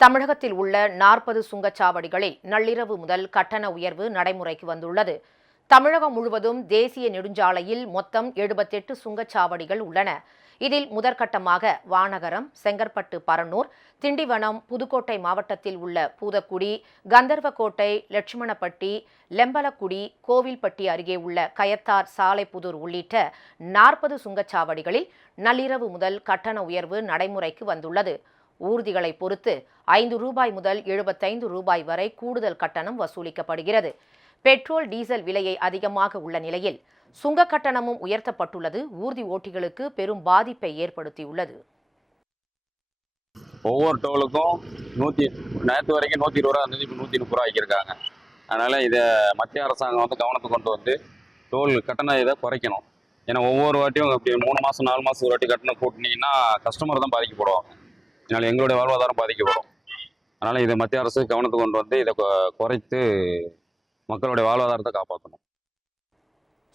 தமிழகத்தில் உள்ள நாற்பது சுங்கச்சாவடிகளில் நள்ளிரவு முதல் கட்டண உயர்வு நடைமுறைக்கு வந்துள்ளது. தமிழகம் முழுவதும் தேசிய நெடுஞ்சாலையில் மொத்தம் எழுபத்தெட்டு சுங்கச்சாவடிகள் உள்ளன. இதில் முதற்கட்டமாக வானகரம் செங்கற்பட்டு பரனூர் திண்டிவனம் புதுக்கோட்டை மாவட்டத்தில் உள்ள பூதக்குடி கந்தர்வக்கோட்டை லட்சுமணப்பட்டி லெம்பலக்குடி கோவில்பட்டி அருகே உள்ள கயத்தார் சாலைப்புதூர் உள்ளிட்ட நாற்பது சுங்கச்சாவடிகளில் நள்ளிரவு முதல் கட்டண உயர்வு நடைமுறைக்கு வந்துள்ளது. ஊர்திகளை பொறுத்து ஐந்து ரூபாய் முதல் எழுபத்தைந்து ரூபாய் வரை கூடுதல் கட்டணம் வசூலிக்கப்படுகிறது. பெட்ரோல் டீசல் விலையை அதிகமாக உள்ள நிலையில் சுங்க கட்டணமும் உயர்த்தப்பட்டுள்ளது. ஊர்தி ஓட்டிகளுக்கு பெரும் பாதிப்பை ஏற்படுத்தியுள்ளது. ஒவ்வொரு டோலுக்கும் நூற்றி நேற்று வரைக்கும் நூற்றி இருபது ரூபா இருந்தது இப்போ நூற்றி முப்பது ரூபா ஆக்கியிருக்காங்க. அதனால் இதை மத்திய அரசாங்கம் வந்து கவனத்துக்கு கொண்டு வந்து டோல் கட்டண இதை குறைக்கணும். ஏன்னா ஒவ்வொரு வாட்டியும் மூணு மாதம் நாலு மாதம் ஒரு வாட்டி கட்டணம் கூட்டினீங்கன்னா கஸ்டமர் தான் பாதிக்கப்படுவாங்க. இதனால் எங்களுடைய வாழ்வாதாரம் பாதிக்கப்படும். அதனால் இதை மத்திய அரசு கவனத்துக்கு கொண்டு வந்து இதை குறைத்து மக்களுடைய வாழ்வாதாரத்தை காப்பாற்றணும்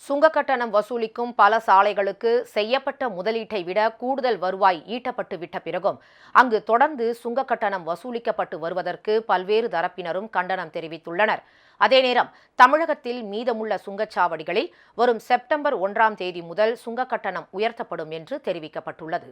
சுங்க கட்டணம் வசூலிக்கும் பல சாலைகளுக்கு செய்யப்பட்ட முதலீட்டை விட கூடுதல் வருவாய் ஈட்டப்பட்டு விட்ட பிறகும் அங்கு தொடர்ந்து சுங்க கட்டணம் வசூலிக்கப்பட்டு வருவதற்கு பல்வேறு தரப்பினரும் கண்டனம் தெரிவித்துள்ளனர். அதே நேரம் தமிழகத்தில் மீதமுள்ள சுங்கச்சாவடிகளில் வரும் செப்டம்பர் ஒன்றாம் தேதி முதல் சுங்க கட்டணம் உயர்த்தப்படும் என்று தெரிவிக்கப்பட்டுள்ளது.